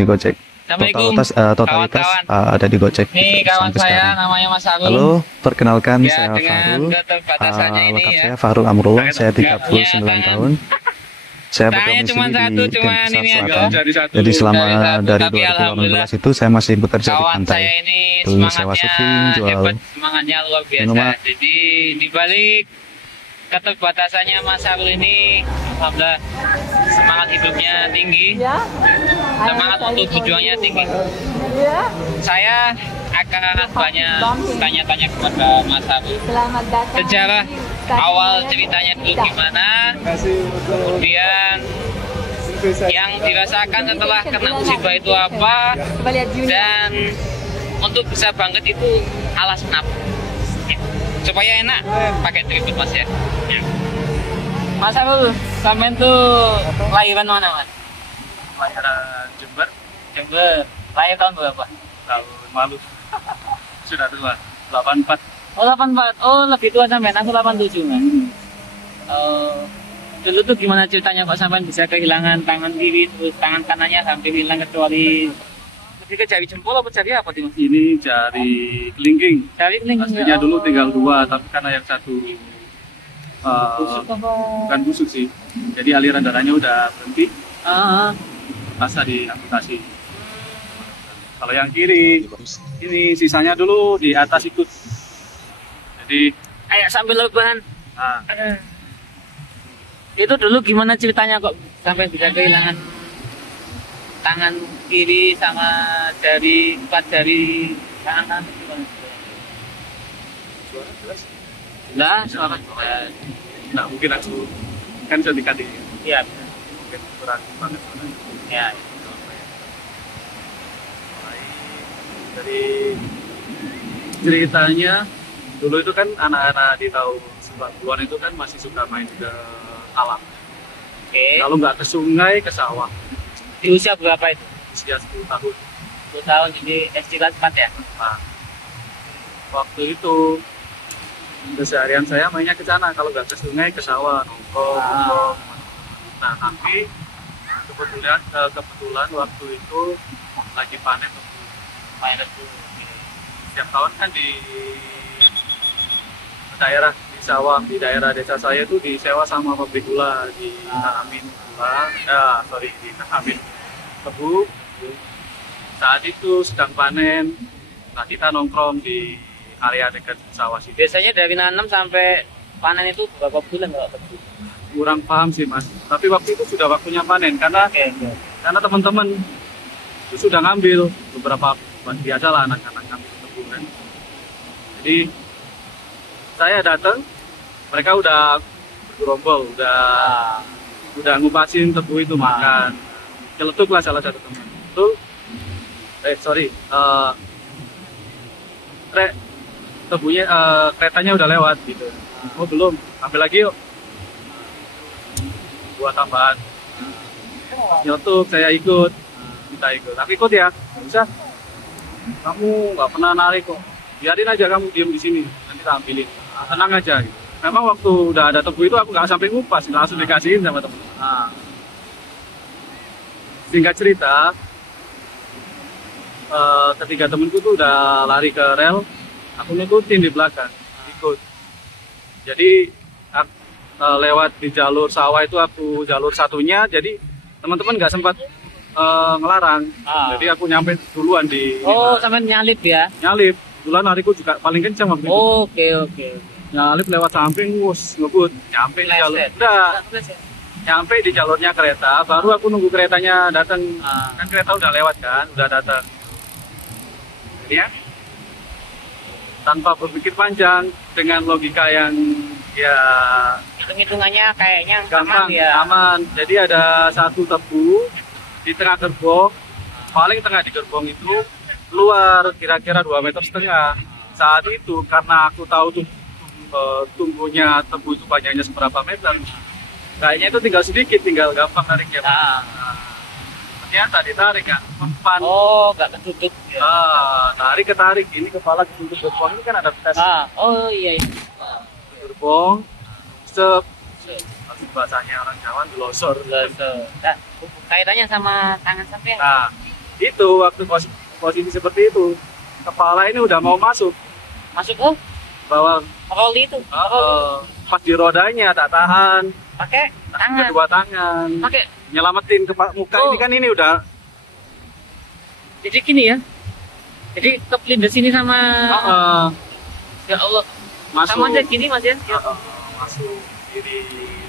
di Gojek. Assalamualaikum, Totalitas kawan-kawan. ada di Gojek Ini kawan sampai saya sekarang. namanya Mas Agung. Halo, perkenalkan Ya, saya dengan Fahrul. keterbatasannya ini Lengkap ya. saya Fahrul Amrullah, saya Ya, 39 tangan. tahun. Saya Tangannya cuma berdomisili satu, di cuman Denpasar ini Selatan. aja. Jadi selama Dari satu, dari tapi 2018 itu saya masih bekerja di Kawan pantai. saya ini Dulu sewa semangatnya surfing, jual hebat, semangatnya luar biasa. minuman. Jadi dibalik keterbatasannya Mas Agung ini, alhamdulillah semangat hidupnya tinggi, semangat untuk tujuannya tinggi. Saya akan banyak tanya-tanya kepada Mas Agung. Selamat datang. Sejarah awal ceritanya dulu gimana, kemudian yang dirasakan setelah kena musibah itu apa, Coba lihat Juni. dan untuk bisa bangkit itu alasan apa? Ya, supaya enak pakai tribut Mas ya. Ya. Mas Agung, sampean tuh lahiran mana Mas? Lahiran Jember Jember. Lahir tahun berapa? tahun lalu. Sudah tua, 84. Oh 84. Oh lebih tua sampean, aku 87 Mas. Dulu tuh gimana ceritanya kok sampean bisa kehilangan tangan kiri terus tangan kanannya hampir hilang kecuali lebih ke jari jempol apa jari apa sih Mas? Ini jari kelingking. Jari kelingking. Aslinya dulu tinggal 2, tapi karena yang satu Busuk apa? bukan busuk sih. Jadi aliran darahnya udah berhenti, Ah, masa diamputasi. Kalau yang kiri, ini sisanya dulu di atas ikut. Jadi, kayak sambil lebaran. nah, Itu dulu gimana ceritanya kok sampai bisa kehilangan tangan kiri sama jari 4 jari kanan gimana? suara jelas. Lah, suara. Nah, mungkin aku kan sudah dikati. Iya. Mungkin kurang banget suaranya. Ya. Dari ceritanya dulu itu kan anak-anak di tahun 90-an itu kan masih suka main ke alam. Oke. Kalau nggak ke sungai, ke sawah. Di usia berapa itu? Usia 10 tahun. 10 tahun jadi SD kelas 4 ya? Nah, waktu itu keseharian saya mainnya ke sana. Kalau nggak ke sungai, ke sawah, nongkrong. Nah, tapi kebetulan waktu itu lagi panen tebu. Main itu. Setiap tahun kan di daerah di sawah di daerah desa saya itu disewa sama pabrik gula ditanamin gula ditanamin tebu. Saat itu sedang panen, nah kita nongkrong di area dekat sawah sih. Biasanya dari nanam sampai panen itu berapa bulan kalau tebu? Kurang paham sih mas, tapi waktu itu sudah waktunya panen karena teman-teman itu sudah ngambil beberapa, biasalah anak-anak ngambil tebu kan. Jadi saya datang, mereka udah bergerombol, udah ngupasin tebu itu makan. Celetuk lah salah satu teman. Itu, tebunya, keretanya udah lewat gitu. Oh belum, ambil lagi yuk. Buat tambahan. Nyotuk, saya ikut, kita ikut. Tapi ikut ya, nggak bisa. Kamu nggak pernah narik kok. Biarin aja kamu diem di sini, nanti kita ambilin. Tenang aja. Gitu. Memang waktu udah ada tebu itu aku nggak sampai ngupas, langsung dikasihin sama temen. Singkat cerita, ketiga temenku tuh udah lari ke rel, aku ngikutin di belakang, ikut. Jadi lewat di jalur sawah itu aku jalur satunya, jadi teman-teman nggak sempat ngelarang. Jadi aku nyampe duluan di. Oh, sampai nyalip ya? Nyalip. Duluan lariku juga paling kencang waktu itu. Oke. Nyalip lewat samping, ngebut, nyampe di jalur. Nyampe di jalurnya kereta, baru aku nunggu keretanya datang. Kan kereta udah lewat kan, udah datang. Jadi ya, tanpa berpikir panjang, dengan logika yang ya hitung-hitungannya kayaknya gampang, aman ya. aman. Jadi ada satu tebu di tengah gerbong, paling tengah di gerbong itu keluar kira-kira 2,5 meter. Saat itu karena aku tahu tumbuhnya tebu itu panjangnya seberapa meter, kayaknya itu tinggal sedikit, tinggal gampang nariknya. Ternyata ditarik kan, mempan. Oh, nggak ketutup ya. Ketarik, ini kepala ketutup gerbong ini kan ada tes. Oh iya. Gerbong, sep, bahasanya orang Jawa gelosor. Nah, kaitannya sama tangan sampai. Nah, itu waktu posisi seperti itu, kepala ini udah mau masuk Masuk ke bawah. roli itu. Pas di rodanya tak tahan, Pakai tangan. kedua tangan Pakai. nyelamatin ke muka. Oh. Ini kan ini udah Jadi gini ya. Jadi kepelindes sini sama ya Allah. masuk. Sama aja gini Mas ya. Ya. Masuk jadi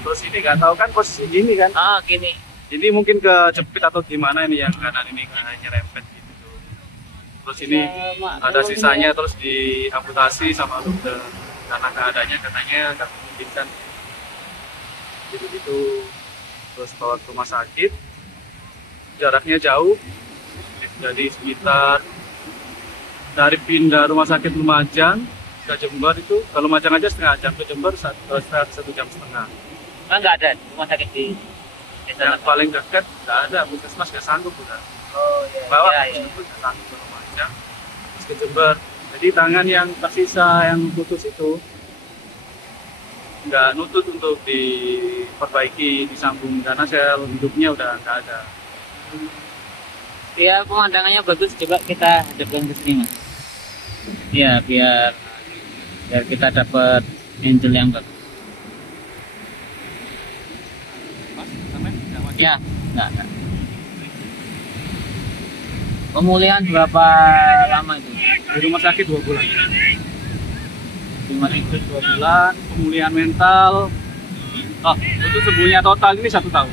terus ini nggak tahu kan posisi gini kan, Gini. jadi mungkin kejepit atau gimana ini yang kanan ini nyerempet gitu. Terus ini ada sisanya terus diamputasi sama dokter karena keadaannya katanya nggak memungkinkan gitu. Terus bawa ke rumah sakit, jaraknya jauh, jadi sekitar dari pindah rumah sakit Lumajang ke Jember itu, ke Lumajang aja setengah jam, ke Jember 1 jam setengah. Kan nggak ada rumah sakit di Yang paling dekat nggak ada, puskesmas nggak sanggup udah. Oh iya. Bawa Iya. nggak sanggup ke Lumajang, terus ke Jember. Jadi tangan yang tersisa yang putus itu nggak nutut untuk diperbaiki, disambung karena sel hidupnya udah nggak ada. Ya pemandangannya bagus, coba kita hadapkan ke sini Mas. Ya biar kita dapat angel yang bagus. Ya, enggak. Pemulihan berapa lama itu? Di rumah sakit 2 bulan. Rumah sakit 2 bulan, pemulihan mental. Itu sembuhnya total ini 1 tahun.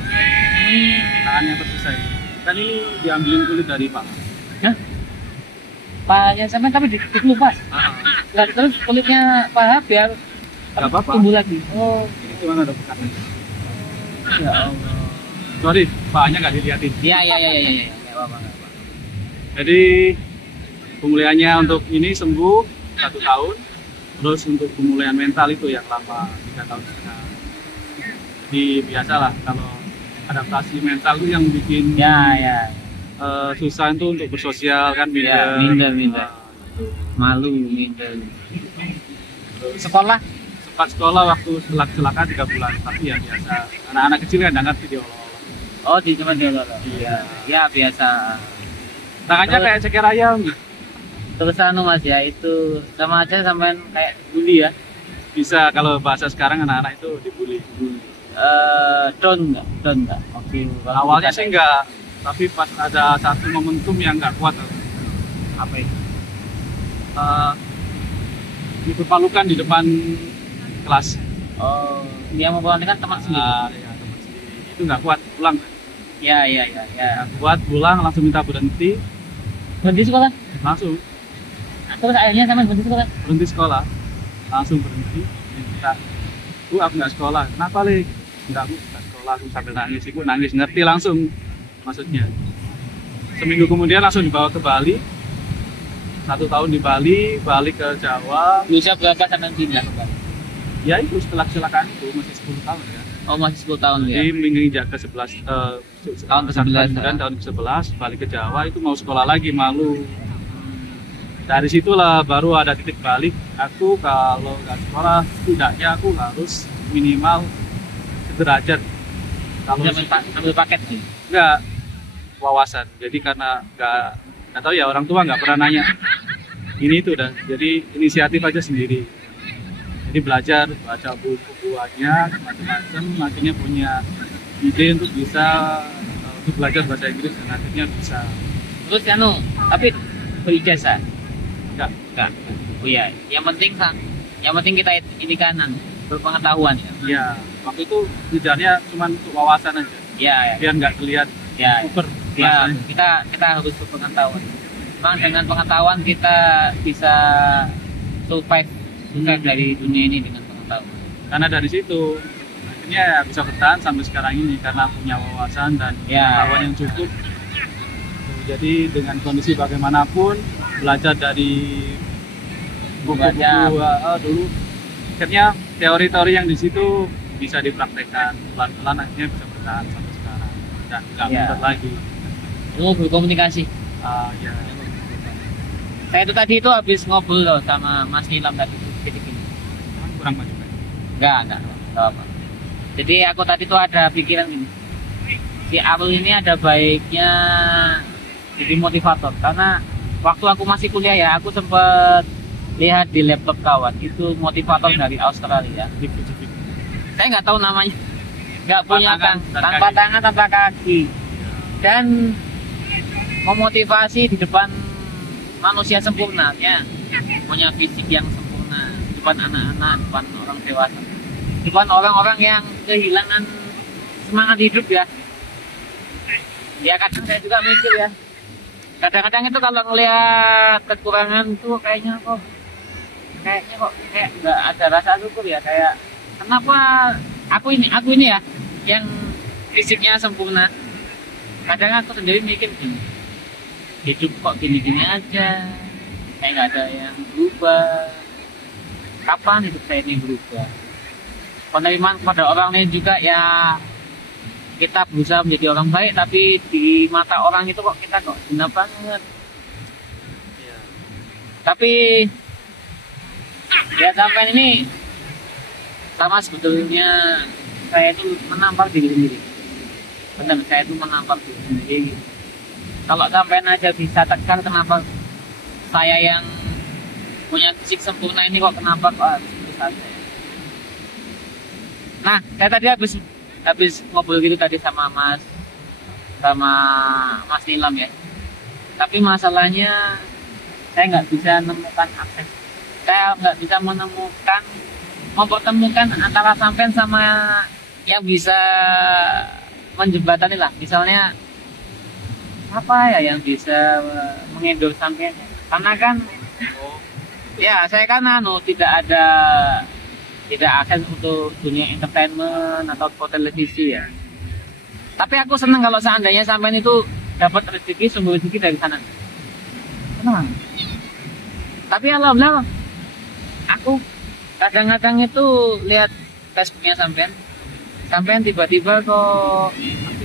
Tangan yang tersisa ini. Kan ini diambilin kulit dari Pak. Hah? Pahanya sampai tapi dikelupas. Lah terus kulitnya paha biar Gak apa-apa. tumbuh lagi. Oh, Ini cuma ada bekasnya. ya Allah. Sorry, pahanya nggak dilihatin. Ya. Enggak apa-apa. Jadi pemulihannya untuk ini sembuh 1 tahun. Terus untuk pemulihan mental itu yang lama 3 tahun setengah. Jadi biasalah kalau adaptasi mental itu yang bikin Ya. susah itu untuk bersosial kan, Ya, minder. Malu, minder. Sekolah? Sempat sekolah waktu setelah kecelakaan 3 bulan, tapi ya biasa. Anak-anak kecil kan nggak ngerti dia olah-olah. Oh, di cuma dia Iya. Ya biasa. Tangannya Terus- kayak ceker ayam. Terus Mas ya itu sama aja sampean kayak bully ya. Bisa kalau bahasa sekarang anak-anak itu dibully. Down enggak? Waktu Awalnya sih enggak, tapi pas ada satu momentum yang nggak kuat. apa itu? Dipermalukan di depan kelas. Oh, dia mau kan teman sendiri. Ya, teman sendiri. Itu nggak kuat, pulang. Ya. Nggak kuat, pulang langsung minta berhenti, Berhenti sekolah. langsung Terus akhirnya sama berhenti sekolah. berhenti sekolah, langsung berhenti. Minta, Bu, aku nggak sekolah. Kenapa, Le? Nggak, Bu, nggak sekolah. Aku sambil nangis, Ibu nangis, ngerti langsung maksudnya. Seminggu kemudian langsung dibawa ke Bali. 1 tahun di Bali, balik ke Jawa. Usia berapa sampai pindah ke Bali? Ya itu setelah kecelakaan itu masih 10 tahun ya. Oh, masih 10 tahun ya. Jadi menginjak ke 11 Tahun ke-11, kemudian tahun ke-11 balik ke Jawa itu mau sekolah lagi, malu. Dari situlah baru ada titik balik. Aku kalau nggak sekolah setidaknya aku harus minimal sederajat. Kalau Ambil paket nih. nggak wawasan. Jadi karena nggak tahu ya, orang tua nggak pernah nanya. Ini itu udah. Jadi inisiatif aja sendiri. Jadi belajar, baca buku banyak, macam-macam, akhirnya punya ide untuk bisa untuk belajar bahasa Inggris dan akhirnya bisa. Terus tapi berijazah. Enggak. Oh iya, yang penting kita ini kan berpengetahuan ya. Iya, waktu itu tujuannya cuma untuk wawasan aja, Ya. biar nggak kelihatan Ya. super. Ya, bahasanya. kita harus berpengetahuan. Memang dengan pengetahuan kita bisa survive dari dunia ini dengan pengetahuan. Karena dari situ akhirnya ya bisa bertahan sampai sekarang ini karena punya wawasan dan Ya. pengetahuan yang cukup. Jadi dengan kondisi bagaimanapun belajar dari buku-buku dulu, akhirnya teori-teori yang di situ bisa dipraktekkan pelan-pelan, akhirnya bisa bertahan sampai sekarang dan nggak Ya. mundur lagi. Ilmu berkomunikasi. Ya. Saya itu tadi itu habis ngobrol loh sama Mas Nilam tadi sedikit ini. Cuman kurang maju kan? Enggak apa. Jadi aku tadi tuh ada pikiran ini. Si Abel ini ada baiknya jadi motivator. Karena waktu aku masih kuliah ya, aku sempet lihat di laptop kawan itu motivator dari Australia. Saya nggak tahu namanya, nggak punya tanpa tangan tanpa kaki, dan memotivasi di depan manusia sempurna, ya punya fisik yang sempurna, di depan anak-anak, di depan orang dewasa, di depan orang-orang yang kehilangan semangat hidup ya. Ya kadang saya juga mikir ya, kadang-kadang itu kalau ngelihat kekurangan tuh kayaknya kok nggak ada rasa syukur ya, kayak kenapa aku ini ya yang fisiknya sempurna. Kadang aku sendiri mikir gini, hidup kok gini-gini aja, kayak nggak ada yang berubah. Kapan hidup saya ini berubah? Penerimaan kepada orang lain juga ya, kita berusaha menjadi orang baik, tapi di mata orang itu kok kita hina banget. Tapi ya sampai ini sama sebetulnya saya itu menampar diri sendiri. Benar, saya itu menampar diri sendiri. Kalau sampai aja bisa tekan, kenapa saya yang punya fisik sempurna ini kok kenapa kok harus susah saya? Nah, saya tadi habis ngobrol gitu tadi sama Mas Nilam ya. Tapi masalahnya saya nggak bisa menemukan akses. Saya nggak bisa mempertemukan antara sampean sama yang bisa menjembatani lah. Misalnya apa ya yang bisa mengendor sampean? Karena kan ya saya kan tidak akses untuk dunia entertainment atau televisi ya. Tapi aku senang kalau seandainya sampean itu dapat sumber rezeki dari sana. Senang. Tapi alhamdulillah aku kadang-kadang itu lihat Facebooknya sampean tiba-tiba kok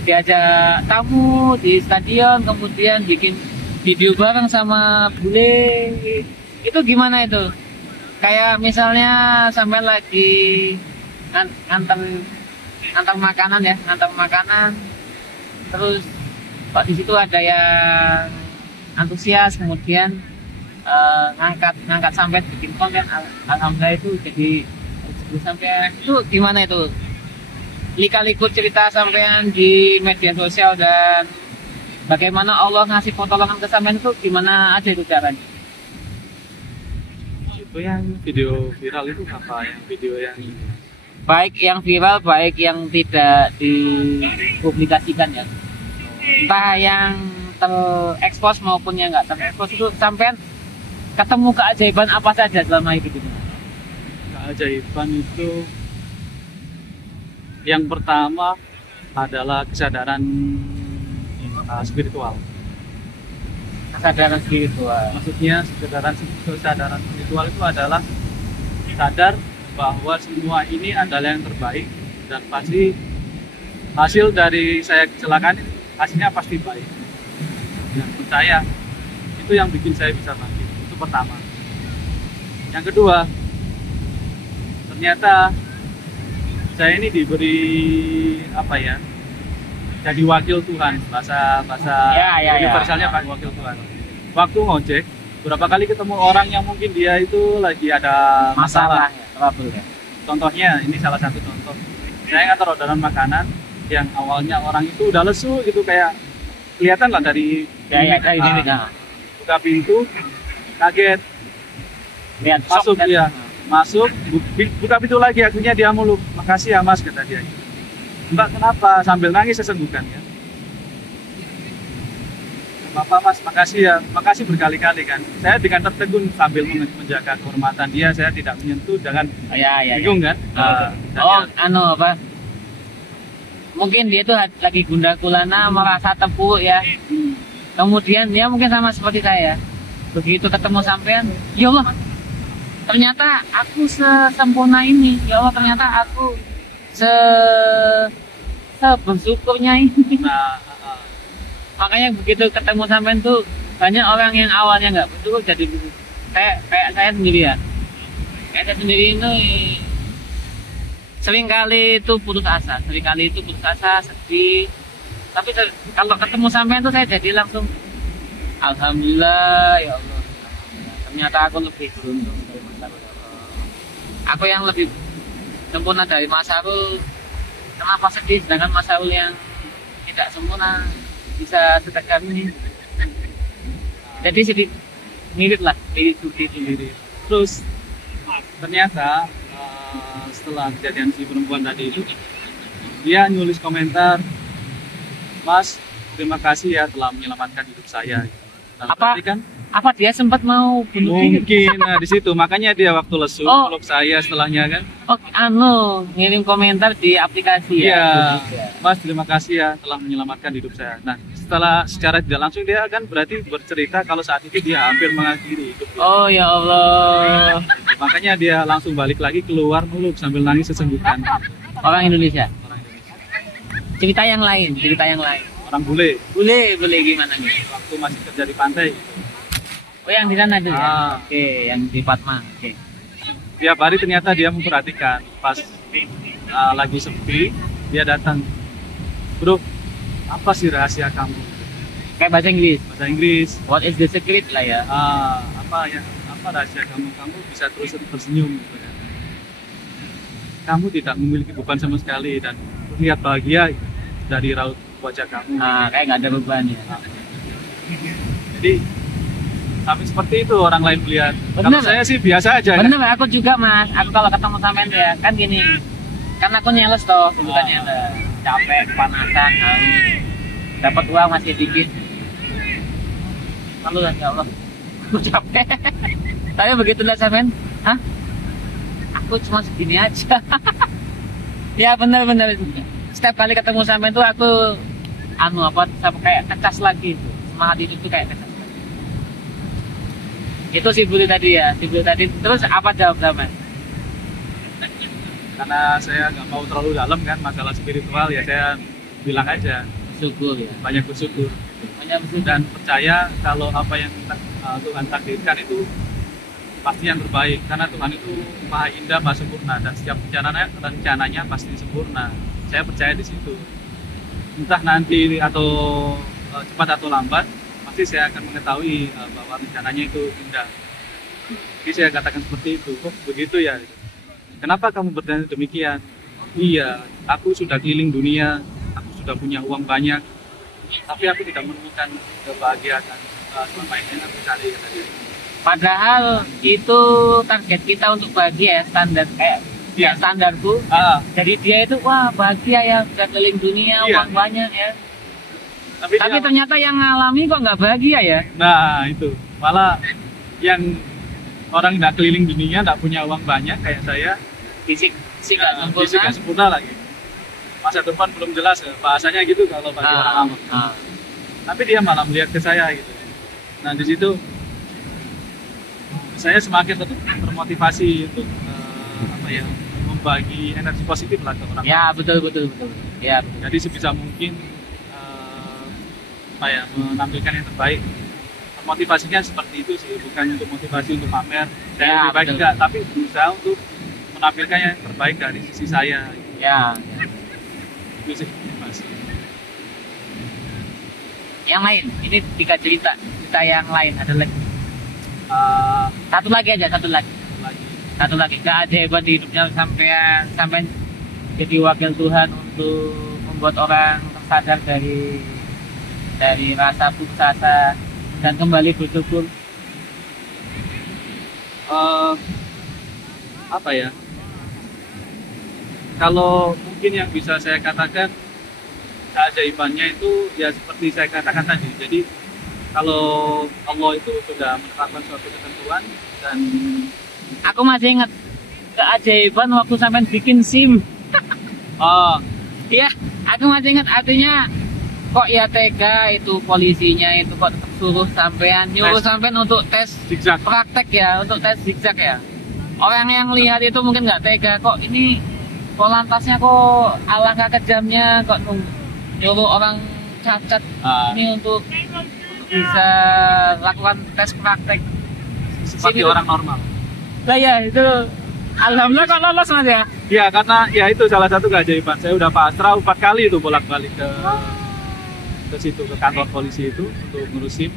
diajak tamu di stadion, kemudian bikin video bareng sama bule. Itu gimana itu? Kayak misalnya sampean lagi ngantar makanan, terus kok di situ ada yang antusias, kemudian ngangkat sampean bikin konten. Alhamdulillah itu jadi sampean. Itu gimana itu? Lika-liku cerita sampean di media sosial dan bagaimana Allah ngasih pertolongan ke sampean itu gimana aja itu caranya? Itu yang video viral itu apa? Yang video yang ini? Baik yang viral, baik yang tidak dipublikasikan ya. Entah yang terekspos maupun yang nggak terekspos, itu sampean ketemu keajaiban apa saja selama hidup ini? Keajaiban itu yang pertama adalah kesadaran spiritual. Kesadaran spiritual. Maksudnya kesadaran spiritual itu adalah sadar bahwa semua ini adalah yang terbaik dan pasti hasil dari saya kecelakaan hasilnya pasti baik. Dan percaya itu yang bikin saya bisa bangkit. Itu pertama. Yang kedua, ternyata saya ini diberi apa ya? Jadi wakil Tuhan, bahasa universalnya Pak, wakil Tuhan. Waktu ngojek, berapa kali ketemu orang yang mungkin dia itu lagi ada masalah. Ya. Contohnya, ini salah satu contoh. Saya ngantar orderan makanan yang awalnya orang itu udah lesu gitu, kayak kelihatan lah dari buka pintu, kaget, lihat masuk dia, masuk, buka pintu lagi, akhirnya dia mulu, makasih ya Mas, kata dia. Mbak kenapa? Sambil nangis sesenggukan ya. Bapak Mas, makasih ya, makasih berkali-kali kan. Saya dengan tertegun sambil menjaga kehormatan dia, saya tidak menyentuh, jangan bingung kan. Apa? Mungkin dia tuh lagi gundah gulana, merasa terpuruk ya. Kemudian dia mungkin sama seperti saya. Begitu ketemu sampean, ya Allah, ternyata aku sesempurna ini. Ya Allah, ternyata aku bersyukurnya ini. Makanya begitu ketemu sampean tuh banyak orang yang awalnya nggak bersyukur jadi kayak saya sendiri ya. Kayak saya sendiri ini seringkali itu putus asa, sedih. Tapi kalau ketemu sampean tuh saya jadi langsung Alhamdulillah ya Allah. Ternyata aku lebih beruntung dari Mas Sarul. Ya Allah. Aku yang lebih sempurna dari Mas Sarul. Kenapa sedih sedangkan Mas Sarul yang tidak sempurna bisa setegar ini? Jadi sedih mirip lah, mirip seperti itu. Terus ternyata setelah kejadian si perempuan tadi itu, dia nulis komentar, Mas, terima kasih ya telah menyelamatkan hidup saya. Nah, Apa? berarti kan Apa dia sempat mau bunuh diri? mungkin di situ, makanya dia waktu lesu Oh. peluk saya setelahnya kan. Oh, ngirim komentar di aplikasi ya. Iya, Itu juga. Mas terima kasih ya telah menyelamatkan hidup saya. Nah, secara tidak langsung dia kan berarti bercerita kalau saat itu dia hampir mengakhiri hidup dia. Oh ya Allah. Makanya dia langsung balik lagi keluar meluk sambil nangis sesenggukan. Orang Indonesia. Orang Indonesia. Cerita yang lain. Orang bule Boleh gimana nih? waktu masih kerja di pantai. Oh yang di sana tuh ya. Ah. Oke, yang di Padma. Oke. Tiap hari ternyata dia memperhatikan pas lagi sepi dia datang, bro, apa sih rahasia kamu? Kayak bahasa Inggris. Bahasa Inggris. What is the secret lah ya? Apa rahasia kamu bisa terus tersenyum gitu kan. Kamu tidak memiliki beban sama sekali dan terlihat bahagia dari raut wajah kamu. Nah, kayak nggak ada beban ya. Jadi sampai seperti itu orang lain melihat. Bener. Kalau saya sih biasa aja. Bener, aku juga Mas. Aku kalau ketemu sampean tuh ya, kan gini. Karena aku nyales toh, sebutannya capek, kepanasan, haus. Dapat uang masih dikit. Lalu ya Allah, aku capek. Tapi begitu lihat sampean, hah? Aku cuma segini aja. Ya bener. Setiap kali ketemu sampean tuh aku kayak kecas lagi. Semangat hidup tuh kayak kecas. Itu si Budi tadi ya, terus apa jawab sama? Karena saya nggak mau terlalu dalam kan masalah spiritual ya, saya bilang aja Syukur ya. banyak bersyukur dan percaya kalau apa yang Tuhan takdirkan itu pasti yang terbaik, karena Tuhan itu maha indah, maha sempurna dan setiap rencananya pasti sempurna. Saya percaya di situ. Entah nanti atau cepat atau lambat pasti saya akan mengetahui bahwa rencananya itu indah. Jadi saya katakan seperti itu. Kok begitu ya? Kenapa kamu bertanya demikian? Iya, aku sudah keliling dunia, aku sudah punya uang banyak, tapi aku tidak menemukan kebahagiaan selama ini yang aku cari. Padahal itu target kita untuk bahagia ya, standar Iya. standarku. Jadi dia itu wah bahagia ya, udah keliling dunia, Iya. uang banyak ya. Tapi Tapi ternyata yang ngalami kok nggak bahagia ya. nah itu malah yang orang nggak keliling dunia, nggak punya uang banyak kayak saya, Fisik nggak fisik sempurna. nggak sempurna lagi. Masa depan belum jelas, bahasanya gitu kalau bagi orang awam. Tapi dia malah melihat ke saya gitu. Nah di situ saya semakin tetap termotivasi untuk membagi energi positif lah ke orang. Ya betul. Ya betul. Jadi sebisa mungkin menampilkan yang terbaik. Motivasinya seperti itu sih, bukan untuk motivasi untuk pamer. Saya Ya, lebih baik betul. enggak, tapi berusaha untuk menampilkan yang terbaik dari sisi saya. Ya. Itu sih motivasi. Yang lain, ini 3 cerita yang lain ada lagi. Satu lagi. Gak ada hebat di hidupnya sampai jadi wakil Tuhan untuk membuat orang tersadar dari rasa putus asa dan kembali bersyukur. Kalau mungkin yang bisa saya katakan keajaibannya itu ya seperti saya katakan tadi. Jadi kalau Allah itu sudah menetapkan suatu ketentuan dan Aku masih ingat keajaiban waktu sampai bikin SIM. Iya, aku masih ingat, artinya kok ya tega itu polisinya itu kok tetap suruh nyuruh sampean untuk tes zigzag. praktek ya, untuk tes zigzag ya. Orang yang lihat itu mungkin nggak tega, kok ini polantasnya kok alangkah kejamnya, kok nyuruh orang cacat ini untuk bisa lakukan tes praktek Seperti SIM itu. orang normal. Lah ya itu, alhamdulillah kok lolos Mas ya. Ya karena ya itu salah satu keajaiban. Saya udah pasrah 4 kali itu bolak-balik ke situ, ke kantor polisi itu untuk ngurus SIM.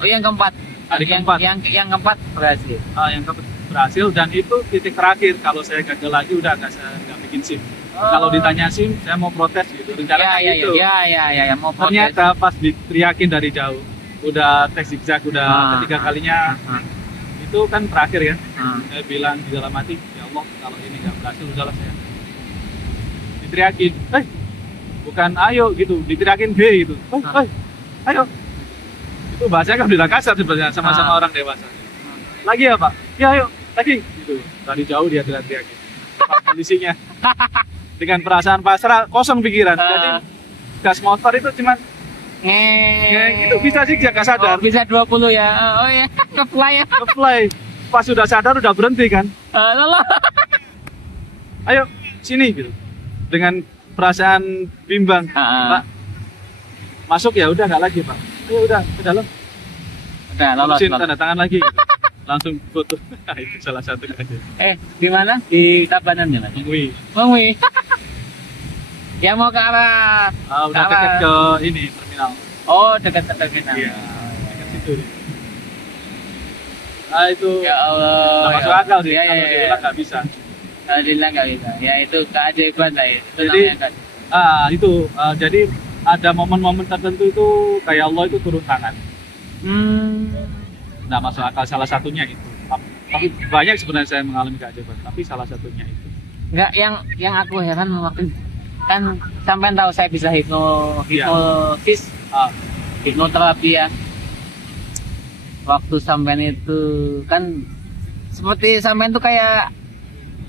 Oh, yang keempat. Hari keempat. Yang keempat berhasil. Yang berhasil, dan itu titik terakhir. Kalau saya gagal lagi udah nggak bikin SIM. Kalau ditanya SIM, saya mau protes gitu. Rencananya gitu. Ya, mau protes. Ternyata pas diteriakin dari jauh, udah tes zigzag, udah ketiga kalinya, itu kan terakhir ya. Saya bilang di dalam hati, ya Allah, kalau ini nggak berhasil, udahlah saya. Diteriakin, bukan ayo gitu, diteriakin he gitu. Ayo. Itu bahasanya kan udah kasar sebenarnya, sama-sama orang dewasa. Lagi ya Pak? Ya ayo, lagi gitu. Dari jauh dia teriak-teriakin. Pak polisinya dengan perasaan pasrah, kosong pikiran. Jadi gas motor itu cuman gitu, bisa sih gak sadar. Bisa 20 ya. Oh ya, nge-fly ya. Nge-fly. Pas sudah sadar udah berhenti kan. Lalu. Ayo sini gitu. Dengan perasaan bimbang. Pak, masuk ya udah nggak lagi Pak. Ayo udah ke dalam. Udah lolos. Tanda tangan lagi. Gitu. Langsung foto. Itu salah satu aja. Di mana? Di Tabanan ya, Mas? Mengwi. Ya mau ke arah. Udah dekat ke ini terminal. Oh, dekat ke terminal. Iya. Dekat situ. Itu. Ya Allah. Nggak masuk akal sih. Ya. Diulang nggak bisa. Alhamdulillah nggak bisa. Ya itu keajaiban lah ya. Itu Jadi, namanya kan. Jadi ada momen-momen tertentu itu kayak Allah itu turun tangan. Nggak masuk akal, salah satunya itu. Tapi banyak sebenarnya saya mengalami keajaiban, tapi salah satunya itu. Nggak, yang aku heran waktu kan sampai tahu saya bisa hipnotis, hipnoterapi ya. Waktu sampean itu kan seperti sampean itu kayak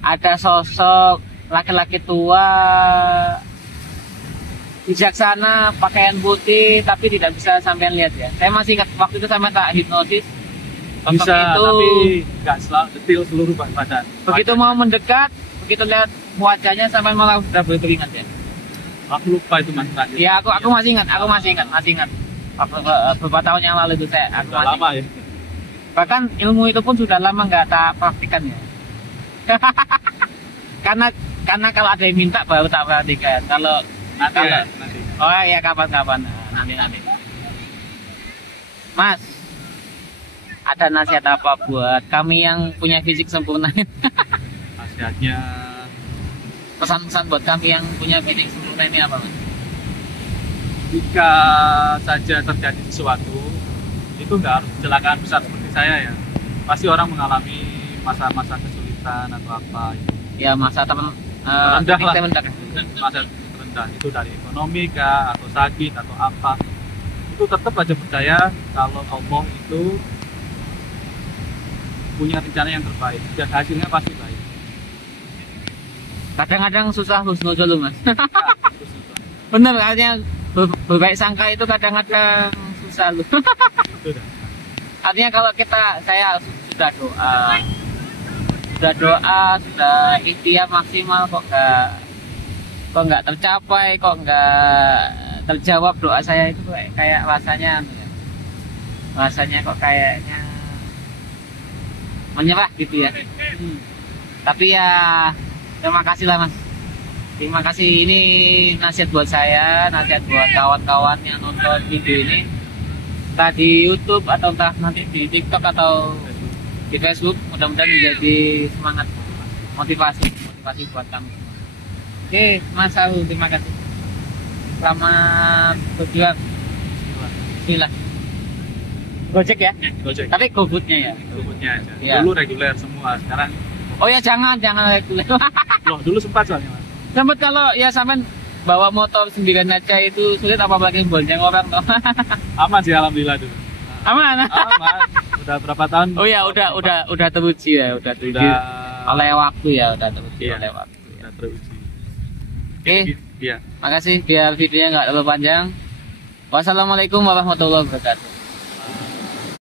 ada sosok laki-laki tua bijaksana, pakaian putih, tapi tidak bisa sampean lihat ya. Saya masih ingat waktu itu sampean tak hipnotis. Bisa, itu, tapi nggak detail seluruh badan. Begitu mau mendekat, begitu lihat wajahnya sampean malah sudah berkeringat ya. Aku lupa itu Mas terakhir. Ya aku masih ingat. Beberapa tahun yang lalu itu aku masih lama ya. Bahkan ilmu itu pun sudah lama nggak tak praktikan ya. karena kalau ada yang minta baru tak perhatikan. Nanti. Oh ya kapan-kapan nanti. Mas, ada nasihat apa buat kami yang punya fisik sempurna? Nasihatnya, Pesan-pesan buat kami yang punya fisik sempurna ini apa, Mas? jika saja terjadi sesuatu, itu nggak harus kecelakaan besar seperti saya ya. Pasti orang mengalami masa-masa kesulitan atau apa. Ya masa rendah lah. Masa rendah itu dari ekonomi kah, atau sakit atau apa. Itu tetap aja percaya kalau Allah itu punya rencana yang terbaik dan hasilnya pasti baik. Kadang-kadang susah husnuzon, Mas. Bener, artinya berbaik sangka itu kadang-kadang susah loh. Artinya kalau saya sudah sudah ikhtiar maksimal kok nggak tercapai, kok nggak terjawab doa saya itu kayak rasanya kok kayaknya menyerah gitu ya. Tapi ya terima kasih lah Mas. Terima kasih, ini nasihat buat saya, nasihat buat kawan-kawan yang nonton video ini, entah di YouTube atau entah nanti di TikTok atau di Facebook. Mudah-mudahan menjadi semangat, motivasi buat kami. Oke, Mas Arul, terima kasih. Selamat berjuang. Bismillah. Gojek ya? Gojek. Tapi GoFood-nya ya? GoFood-nya aja. Ya. Dulu reguler semua, sekarang. Oh ya jangan reguler. Loh, dulu sempat soalnya Mas. Sempat kalau ya sampean bawa motor sendirian aja itu sulit, apalagi bonceng orang toh. Aman sih alhamdulillah dulu. Aman. Udah berapa tahun? Oh ya udah teruji ya, udah oleh waktu ya, udah teruji oleh waktu. Udah teruji. Oke. Iya. Makasih, biar videonya nggak terlalu panjang. Wassalamualaikum warahmatullahi wabarakatuh.